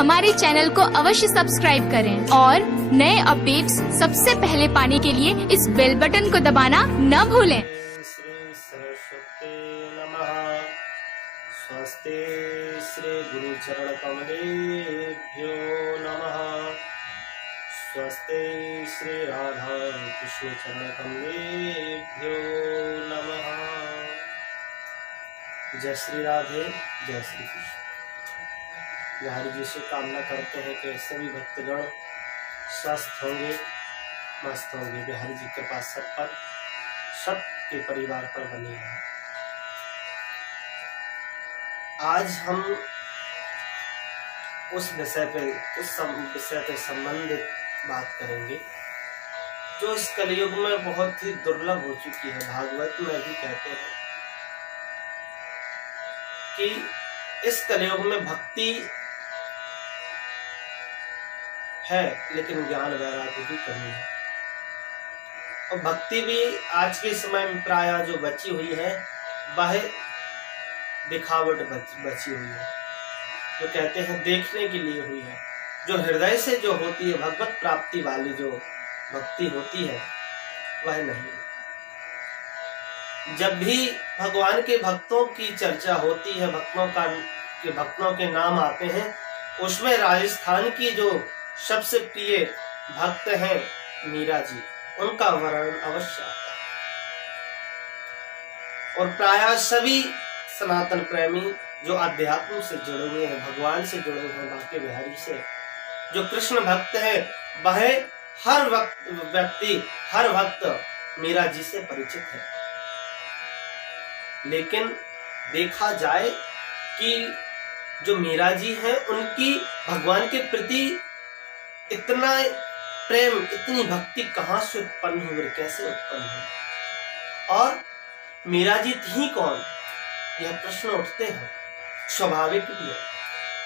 हमारे चैनल को अवश्य सब्सक्राइब करें और नए अपडेट्स सबसे पहले पाने के लिए इस बेल बटन को दबाना न भूलें। श्री सरस्वती नमः। स्वस्ति श्री गुरु चरण कमलेभ्यो नमः। स्वस्ति श्री राधा कृष्ण चरण कमलेभ्यो नमः। जय श्री राधे, जय श्री कृष्ण। बिहारी जी से कामना करते हैं कि सभी भक्तगण स्वस्थ होंगे, मस्त होंगे। बिहारी जी के पास सब पर, सबके परिवार पर बने रहे। आज हम उस विषय पे संबंधित बात करेंगे जो इस कलयुग में बहुत ही दुर्लभ हो चुकी है। भागवत में भी कहते हैं कि इस कलयुग में भक्ति है लेकिन ज्ञान वैराग्य की कमी है। और भक्ति भी आज के समय में प्राय जो बची हुई है वह दिखावट बची हुई है, जो कहते हैं देखने के लिए हुई है। जो हृदय से जो होती है भगवत प्राप्ति वाली जो भक्ति होती है वह नहीं। जब भी भगवान के भक्तों की चर्चा होती है, भक्तों के नाम आते हैं, उसमें राजस्थान की जो सबसे प्रिय भक्त हैं मीरा जी, उनका वर्णन अवश्य आता है। और प्रायः सभी सनातन प्रेमी जो अध्यात्म से जुड़े हुए हैं, भगवान से जुड़े हुए हैं, बांके बिहारी से, जो कृष्ण भक्त है, वह हर भक्त मीरा जी से परिचित है। लेकिन देखा जाए कि जो मीरा जी हैं उनकी भगवान के प्रति इतना प्रेम, इतनी भक्ति कहाँ से उत्पन्न हुई, कैसे उत्पन्न हुई, और मीरा जी थी कौन, यह प्रश्न उठते हैं। स्वाभाविक भी है।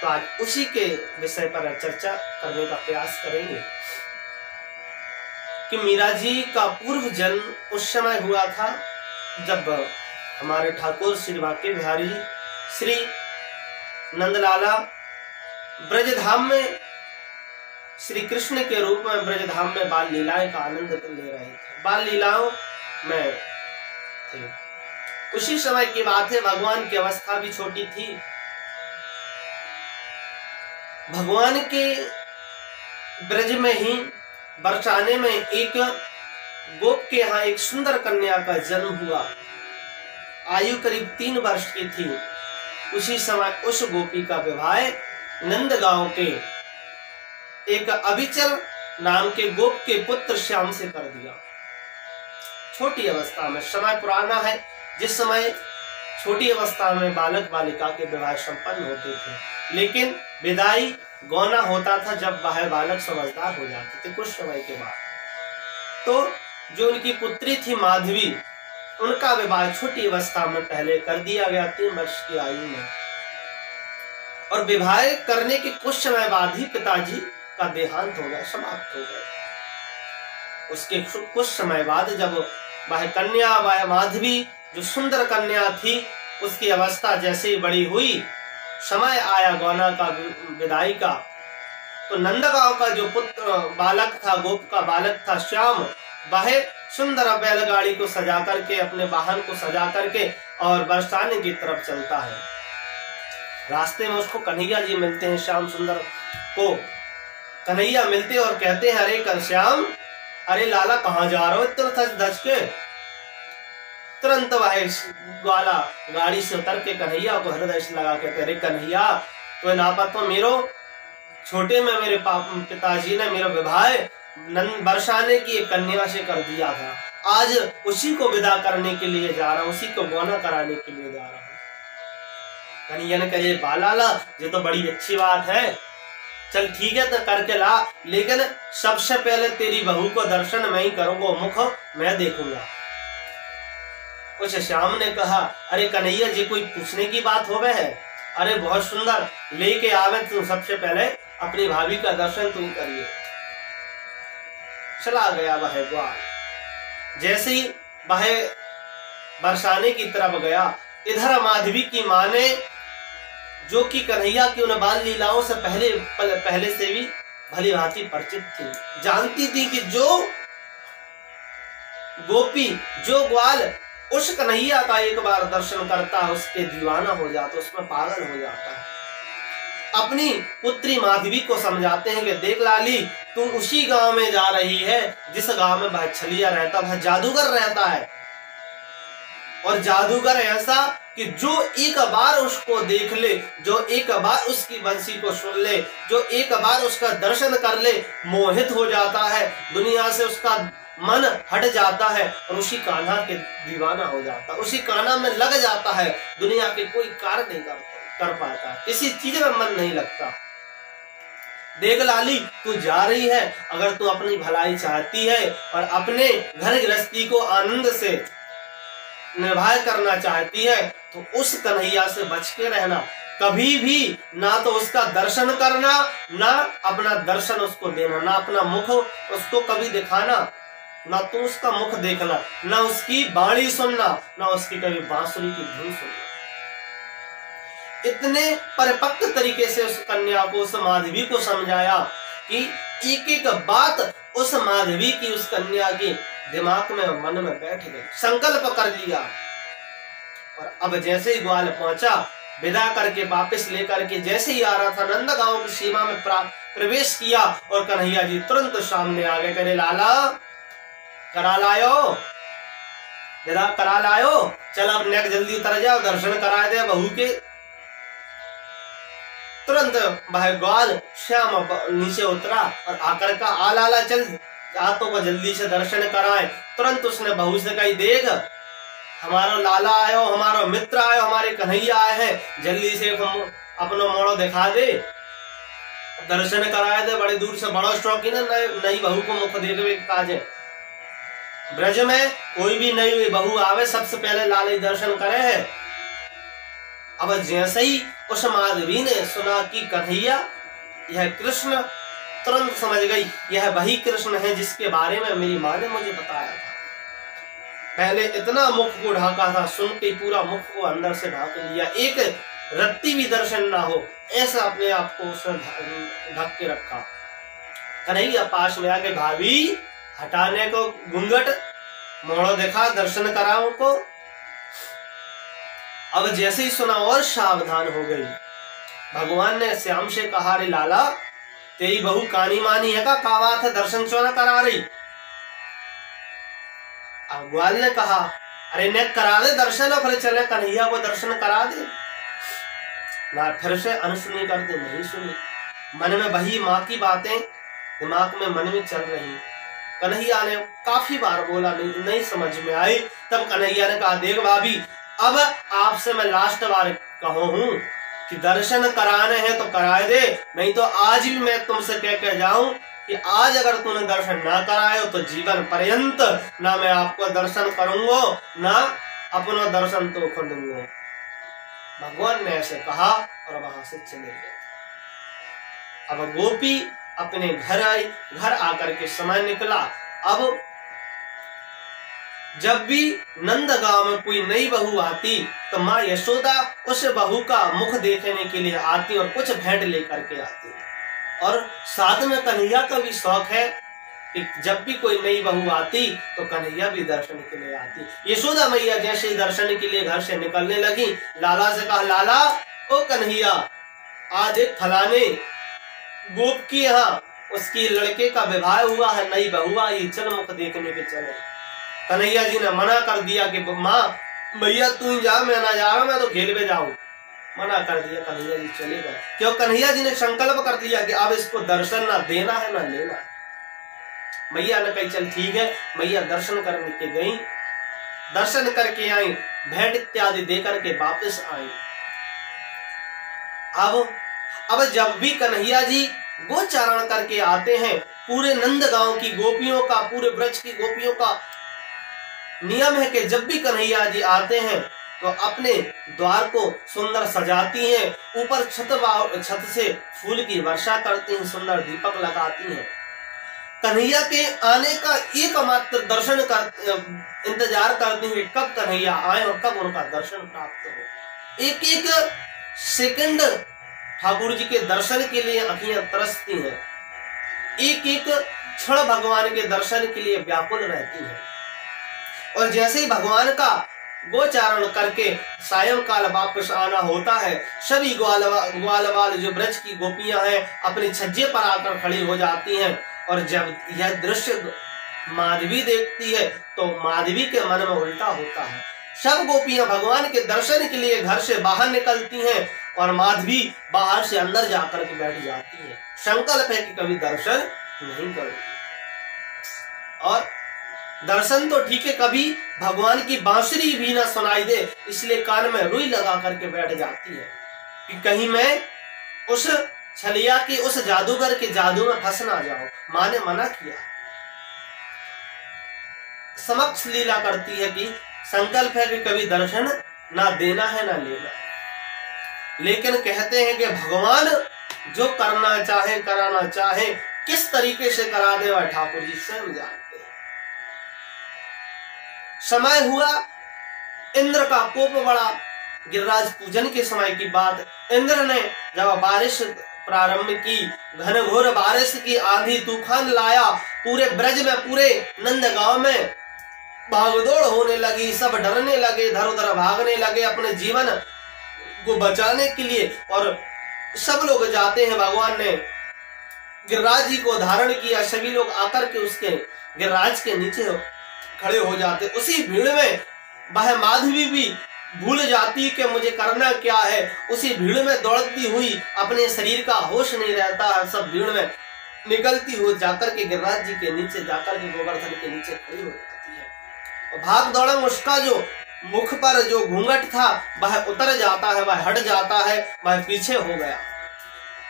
तो आज उसी के विषय पर चर्चा करने का प्रयास करेंगे कि मीरा जी का पूर्व जन्म उस समय हुआ था जब हमारे ठाकुर श्री बांके बिहारी श्री नंदलाला ब्रजधाम में श्री कृष्ण के रूप में ब्रजधाम में बाल लीलाएं का आनंद ले रहे थे, बाल लीलाओं में थे। उसी समय की बात है, भगवान की अवस्था भी छोटी थी। भगवान के ब्रज में ही बरसाने में एक गोप के यहाँ एक सुंदर कन्या का जन्म हुआ। आयु करीब 3 वर्ष की थी। उसी समय उस गोपी का विवाह नंदगांव के एक अभिचर नाम के गोप के पुत्र श्याम से कर दिया। छोटी अवस्था में, समय पुराना है जिस समय छोटी अवस्था में बालक बालिका के विवाह संपन्न होते थे, लेकिन विदाई गौना होता था जब वह बालक समझदार हो जाते थे कुछ समय के बाद। तो जो उनकी पुत्री थी माधवी, उनका विवाह छोटी अवस्था में पहले कर दिया गया 3 वर्ष की आयु में। और विवाह करने के कुछ समय बाद ही पिताजी का देहांत हो गया, समाप्त हो गया। उसके कुछ समय बाद जब वह कन्या, वह माधवी जो सुंदर कन्या थी, उसकी अवस्था जैसे ही बड़ी हुई, समय आया गौना का, विदाई का, तो नंदगांव का जो पुत्र बालक था, गोप का बालक था श्याम, वह सुंदर बैलगाड़ी को सजा करके, अपने वाहन को सजा करके और बरसाने की तरफ चलता है। रास्ते में उसको कन्हैया जी मिलते हैं। श्याम सुंदर को कन्हैया मिलते और कहते हैं, अरे श्याम, अरे लाला कहाँ जा रहे हो इतना धस धस के। तुरंत वह ग्वाला गाड़ी से उतर के कन्हैया को हृदय से लगा के, अरे कन्हैया, तो नापत मेरो छोटे में मेरे पिताजी ने मेरा विवाह बरसाने की एक कन्या से कर दिया था। आज उसी को विदा करने के लिए जा रहा हूँ, उसी को गौना कराने के लिए जा रहा हूँ। कन्हैया ने कहा, बालाला, ये तो बड़ी अच्छी बात है, चल ठीक है तो करके ला, लेकिन सबसे पहले तेरी बहू को दर्शन मैं ही करूंगा, मुख मैं देखूंगा। उस श्याम ने कहा, अरे कन्हैया जी, कोई पूछने की बात हो है? अरे बहुत सुंदर, लेके आवे तुम, सबसे पहले अपनी भाभी का दर्शन तुम करिए। चला गया वह ग्वाल। जैसे ही वह बरसाने की तरफ गया, इधर माधवी की माँ ने जो कि कन्हैया की उन बाल लीलाओं से पहले से भी भली भांति परिचित थी। जानती थी कि जो गोपी, जो ग्वाल उस कन्हैया का एक बार दर्शन करता है उसके दीवाना हो जाता, उसमें पागल हो जाता है। अपनी पुत्री माधवी को समझाते हैं कि देख लाली, तू उसी गांव में जा रही है जिस गांव में वह छलिया रहता, वह जादूगर रहता है। और जादूगर ऐसा कि जो एक बार उसको देख ले, जो एक बार उसकी बंसी को सुन ले, जो एक बार उसका दर्शन कर ले, मोहित हो जाता है, दुनिया से उसका मन हट जाता है और उसी कान्हा के दीवाना हो जाता है, उसी कान्हा में लग जाता है। दुनिया के कोई कार्य नहीं कर पाता, किसी चीज में मन नहीं लगता। देख लाली, तू जा रही है, अगर तू अपनी भलाई चाहती है और अपने घर गृहस्थी को आनंद से निर्वाह करना चाहती है तो उस कन्हैया से बच के रहना। कभी भी ना तो उसका दर्शन करना, ना अपना दर्शन उसको देना, ना अपना मुख उसको कभी दिखाना, ना तो उसका मुख देखना, ना उसकी वाणी सुनना, ना उसकी कभी बांसुरी की धुन सुनना। इतने परिपक्व तरीके से उस कन्या को, उस माधवी को समझाया कि एक एक बात उस माधवी की, उस कन्या के दिमाग में, मन में बैठ गई। संकल्प कर लिया। और अब जैसे ही ग्वाल पहुंचा, विदा करके वापस लेकर के जैसे ही आ रहा था, नंद गांव की सीमा में प्रवेश किया और कन्हैया जी तुरंत सामने आ गए। करे लाला, करा लायो, विदा करा लायो, चल अब नेक जल्दी उतर जाओ, दर्शन करा दे बहू के। तुरंत वह ग्वाल श्याम नीचे उतरा और आकर का आ लाला, चल रातों को जल्दी से दर्शन कराए। तुरंत उसने बहू से कही, देख हमारा लाला आयो, हमारा मित्र आयो, हमारे कन्हैया आए हैं, जल्दी से अपना मोड़ो दिखा दे, दर्शन कराए दे। बड़े दूर से बड़ो शौकीन है नई बहू को मुख देखने का काज है। ब्रज में कोई भी नई बहू आवे सबसे पहले लाला ही दर्शन करे है। अब जैसे ही उस माधवी ने सुना कि कन्हैया यह कृष्ण, तुरंत समझ गई यह वही कृष्ण है जिसके बारे में मेरी माँ ने मुझे बताया था। पहले इतना मुख को ढाका था, सुन के पूरा मुख को अंदर से ढाक लिया, एक रत्ती भी दर्शन ना हो, ऐसा अपने आप को उसने ढक के रखा। कन्हैया पास में आके, भाभी हटाने को घूंघट, मोड़ो देखा, दर्शन कराओ को। अब जैसे ही सुना और सावधान हो गई। भगवान ने श्याम से कहा, रे लाला, तेरी बहू कानी मानी है का बात है, दर्शन क्यों ना करा रही? अब ग्वाल ने कहा, अरे ने करा दे दर्शन, और फिर चले कन्हैया को दर्शन करा दे। ना फिर से अनसुनी करते, नहीं सुनी। मन में वही माँ की बातें दिमाग में, मन में चल रही। कन्हैया ने काफी बार बोला, नहीं समझ में आई। तब कन्हैया ने कहा, देख भाभी, अब आपसे मैं लास्ट बार कहूं हूं कि दर्शन कराने हैं तो कराए दे, नहीं तो आज भी मैं तुमसे कह के जाऊं कि आज अगर तूने दर्शन ना कराए हो तो जीवन पर्यंत ना मैं आपको दर्शन करूंगा, ना अपना दर्शन तो खंडूंगा। भगवान ने ऐसे कहा और वहां से चले गए। अब गोपी अपने घर आई, घर आकर के समय निकला। अब जब भी नंद गांव में कोई नई बहू आती तो माँ यशोदा उस बहू का मुख देखने के लिए आती और कुछ भेंट लेकर के आती। और साथ में कन्हैया का भी शौक है कि जब भी कोई नई बहू आती तो कन्हैया भी दर्शन के लिए आती। यशोदा मैया जैसे ही दर्शन के लिए घर से निकलने लगी, लाला से कहा, लाला ओ कन्हैया, आज एक फलाने गोप की यहाँ उसकी लड़के का विवाह हुआ है, नई बहू आई, चल मुख देखने के चले। कन्हैया जी ने मना कर दिया कि माँ भैया तू ही जा, मैं ना जा रहा, मैं तो खेल में जाऊं। मना कर दिया, कन्हैया जी चले गए। क्यों? कन्हैया जी ने संकल्प कर दिया कि अब इसको दर्शन ना देना है ना लेना है। मैया ने कही, चल ठीक है। मैया दर्शन करने के गई, दर्शन करके आई, भेंट इत्यादि दे करके वापस आई। अब जब भी कन्हैया जी गोचारण करके आते हैं, पूरे नंद गांव की गोपियों का, पूरे ब्रज की गोपियों का नियम है कि जब भी कन्हैया जी आते हैं तो अपने द्वार को सुंदर सजाती हैं, ऊपर छत से फूल की वर्षा करती हैं, सुंदर दीपक लगाती हैं। कन्हैया के आने का एकमात्र दर्शन इंतजार करती हैं कब कन्हैया आए और कब उनका दर्शन प्राप्त हो। एक एक सेकंड ठाकुर जी के दर्शन के लिए आंखें तरसती हैं, एक एक क्षण भगवान के दर्शन के लिए व्याकुल रहती हैं। और जैसे ही भगवान का गोचारण करके सायंकाल वापस आना होता है, सभी ग्वालवाल जो ब्रज की गोपियां हैं अपने छज्जे पर आकर खड़ी हो जाती हैं। और जब यह दृश्य माधवी देखती है तो माधवी के मन में उल्टा होता है। सब गोपियां भगवान के दर्शन के लिए घर से बाहर निकलती हैं और माधवी बाहर से अंदर जाकर के बैठ जाती है। संकल्प है कि कभी दर्शन नहीं करूंगी। और दर्शन तो ठीक है, कभी भगवान की बांसुरी भी ना सुनाई दे, इसलिए कान में रुई लगा करके बैठ जाती है कि कहीं मैं उस छलिया की, उस जादूगर के जादू में फंस ना जाऊं। मां ने मना किया, समक्ष लीला करती है कि संकल्प है कि कभी दर्शन ना देना है ना लेना, लेकिन कहते हैं कि भगवान जो करना चाहे, कराना चाहे, किस तरीके से करा दे वह ठाकुर जी स्वयं जानते हैं। समय हुआ, इंद्र का कोप बढ़ा। गिरिराज पूजन के समय की बात, इंद्र ने जब बारिश प्रारंभ की, घनघोर बारिश की आंधी तूफान लाया, पूरे ब्रज में, पूरे नंदगांव में भागदौड़ होने लगी। सब डरने लगे, इधर उधर भागने लगे अपने जीवन को बचाने के लिए। और सब लोग जाते हैं, भगवान ने गिरिराज जी को धारण किया, सभी लोग आकर के उसके गिरिराज के नीचे खड़े हो जाते। उसी भीड़ में वह माधवी भी भूल जाती कि मुझे करना क्या है। उसी भीड़ में दौड़ती हुई, अपने शरीर का होश नहीं रहता है, सब भीड़ में निकलती हुई जाकर के गिरिराज जी के नीचे जाकर के गोवर्धन के नीचे खड़ी हो जाती है। और भाग दौड़ में उसका जो मुख पर जो घूंघट था वह उतर जाता है, वह हट जाता है, वह पीछे हो गया।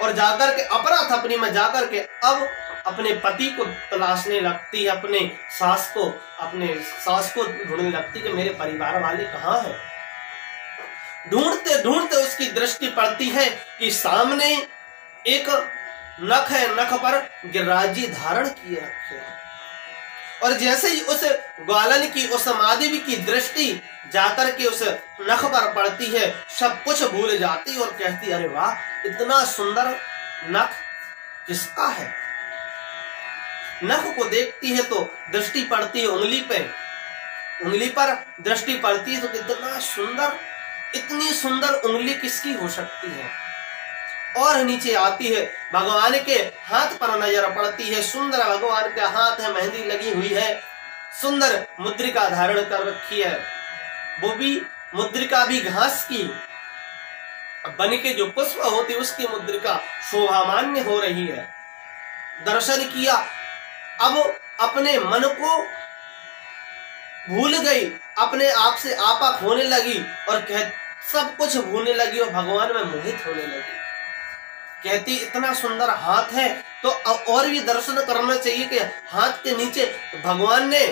और जाकर के अपरा थपनी में जाकर के अब अपने पति को तलाशने लगती है, अपने सास को ढूंढने लगती कि मेरे परिवार वाले कहाँ हैं। ढूंढते ढूंढते उसकी दृष्टि पड़ती है कि सामने एक नख है, नख पर गिरिराज जी धारण किए रखे हैं। और जैसे ही उस ग्वालन की, उस माधवी की दृष्टि जाकर के उस नख पर पड़ती है, सब कुछ भूल जाती और कहती अरे वाह, इतना सुंदर नख किसका है। नख को देखती है तो दृष्टि पड़ती है उंगली पे, उंगली पर दृष्टि पड़ती है तो कितना सुंदर, इतनी सुंदर उंगली किसकी हो सकती है। और नीचे आती है, भगवान के हाथ पर नजर पड़ती है। सुंदर भगवान का हाथ है, मेहंदी लगी हुई है, सुंदर मुद्रिका धारण कर रखी है। वो भी मुद्रिका भी घास की बन के जो पुष्प होती उसकी मुद्रिका शोभामान्य हो रही है। दर्शन किया, अब अपने मन को भूल गई, अपने आप से आपा खोने लगी और सब कुछ भूलने लगी और भगवान में मोहित होने लगी। कहती इतना सुंदर हाथ है तो और भी दर्शन करना चाहिए कि हाथ के नीचे भगवान ने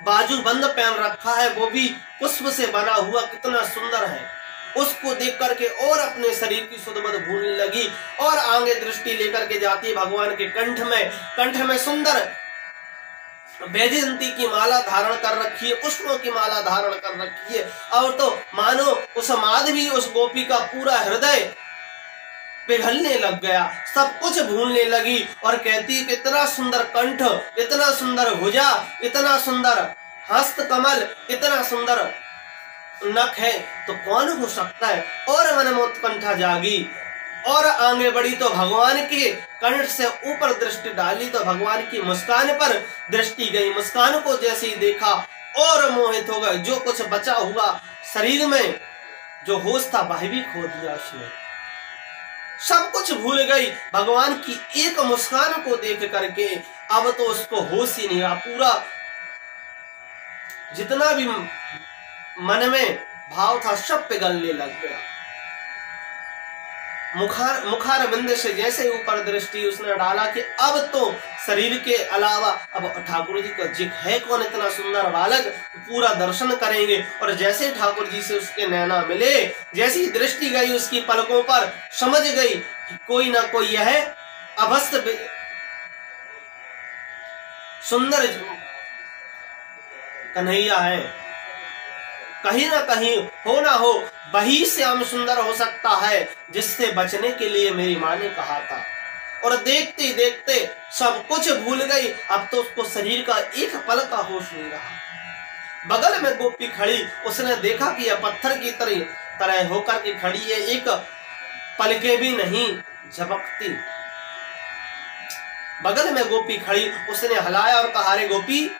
बाजू बंद पहन रखा है, वो भी पुष्प से बना हुआ, कितना सुंदर है। उसको देख करके और अपने शरीर की सुध-बुध भूलने लगी और आगे दृष्टि लेकर के जाती है भगवान के कंठ में सुंदर वैजयंती की माला धारण कर रखी है, पुष्पों की माला धारण कर रखी है। और तो मानो उस माधवी, उस गोपी का पूरा हृदय पिघलने लग गया, सब कुछ भूलने लगी और कहती कितना सुंदर कंठ, इतना सुंदर भुजा, इतना सुंदर हस्त कमल, इतना सुंदर नख है तो कौन हो सकता है। और मन में उत्कंठा जागी और आगे बढ़ी तो भगवान के कंठ से ऊपर दृष्टि डाली तो भगवान की मुस्कान पर दृष्टि गई। मुस्कान को जैसे ही देखा और मोहित हो गए। जो कुछ बचा हुआ शरीर में जो होश था वह भी खो दिया उसने, सब कुछ भूल गई। भगवान की एक मुस्कान को देख करके अब तो उसको होश ही नहीं रहा, पूरा जितना भी मन में भाव था सब पिघलने लग गया। मुखार बिंद से जैसे ऊपर दृष्टि उसने डाला कि अब तो शरीर के अलावा अब ठाकुर जी का जिक है कौन, इतना सुंदर बालक, पूरा दर्शन करेंगे। और जैसे ठाकुर जी से उसके नैना मिले, जैसी दृष्टि गई उसकी पलकों पर, समझ गई कि कोई ना कोई यह अवस्थ सुंदर कन्हैया है। कहीं ना कहीं हो ना हो वही श्याम सुंदर हो सकता है जिससे बचने के लिए मेरी माँ ने कहा था। और देखते ही देखते सब कुछ भूल गई। अब तो उसको शरीर का एक पल का होश नहीं रहा। बगल में गोपी खड़ी, उसने देखा कि यह पत्थर की तरह होकर के खड़ी है, एक पलके भी नहीं झपकती। बगल में गोपी खड़ी, उसने हलाया और कहा, अरे गोपी।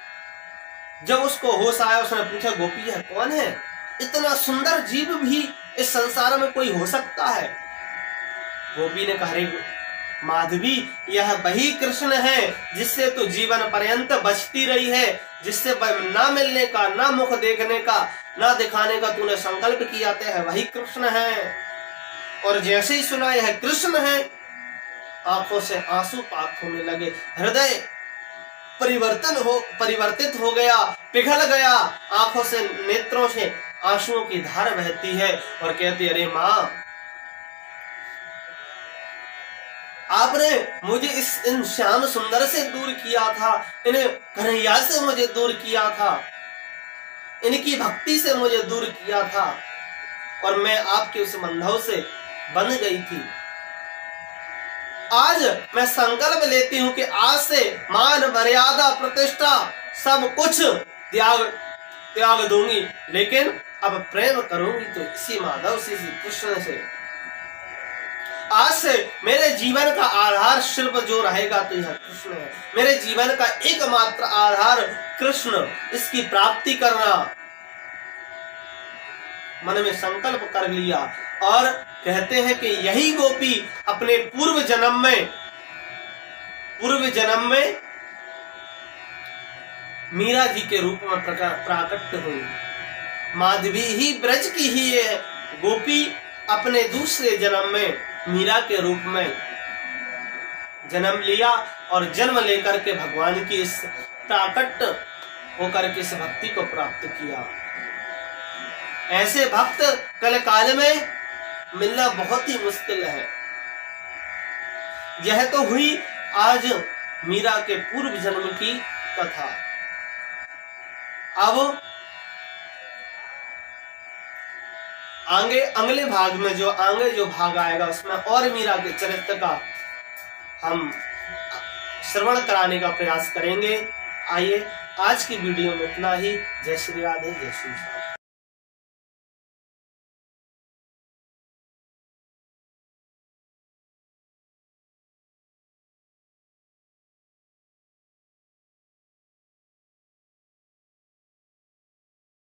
जब उसको होश आया उसने पूछा, गोपी यह कौन है? इतना सुंदर जीव भी इस संसार में कोई हो सकता है? गोपी ने कहा, अरे माधवी, यह वही कृष्ण है जिससे तू जीवन पर्यंत बचती रही है, जिससे ना मिलने का, ना मुख देखने का, ना दिखाने का तूने संकल्प किया था, वही कृष्ण है। और जैसे ही सुना यह कृष्ण है, आंखों से आंसू पाक होने लगे। हृदय परिवर्तित हो गया, पिघल गया। आंखों से, नेत्रों से आंसुओं की धार बहती है और कहती, अरे माँ, आपने मुझे इन श्याम सुंदर से दूर किया था, इन्हें कन्हैया से मुझे दूर किया था, इनकी भक्ति से मुझे दूर किया था, और मैं आपके उस बंधव से बंध गई थी। आज मैं संकल्प लेती हूँ कि आज से मान, मर्यादा, प्रतिष्ठा सब कुछ त्याग दूंगी, लेकिन अब प्रेम करूंगी तो इसी माधव से, इसी कृष्ण से। आज से मेरे जीवन का आधार शिल्प जो रहेगा तो यह कृष्ण है। मेरे जीवन का एकमात्र आधार कृष्ण, इसकी प्राप्ति करना। मन में संकल्प कर लिया। और कहते हैं कि यही गोपी अपने पूर्व जन्म में मीरा जी के रूप में प्राकट हुई। माधवी ही ब्रज की ही ये गोपी अपने दूसरे जन्म में मीरा के रूप में जन्म लिया और जन्म लेकर के भगवान की इस प्राकट होकर के इस भक्ति को प्राप्त किया। ऐसे भक्त कल काल में मिलना बहुत ही मुश्किल है। यह तो हुई आज मीरा के पूर्व जन्म की कथा। अब अगले भाग में जो भाग आएगा उसमें और मीरा के चरित्र का हम श्रवण कराने का प्रयास करेंगे। आइए आज की वीडियो में इतना ही। जय श्री राधे, जय श्री राधे।